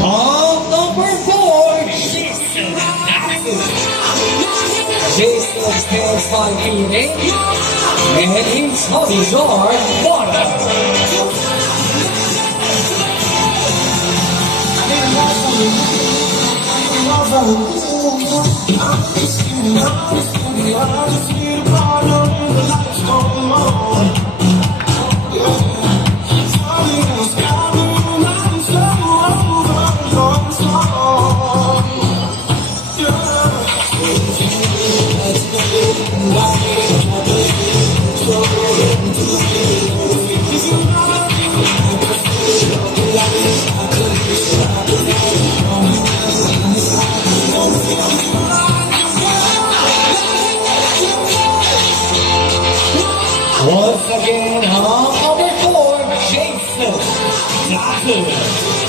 On number 4, Jason stands 5 feet 8, and his hobbies are water. Once again, on number 4, Jason Dawson.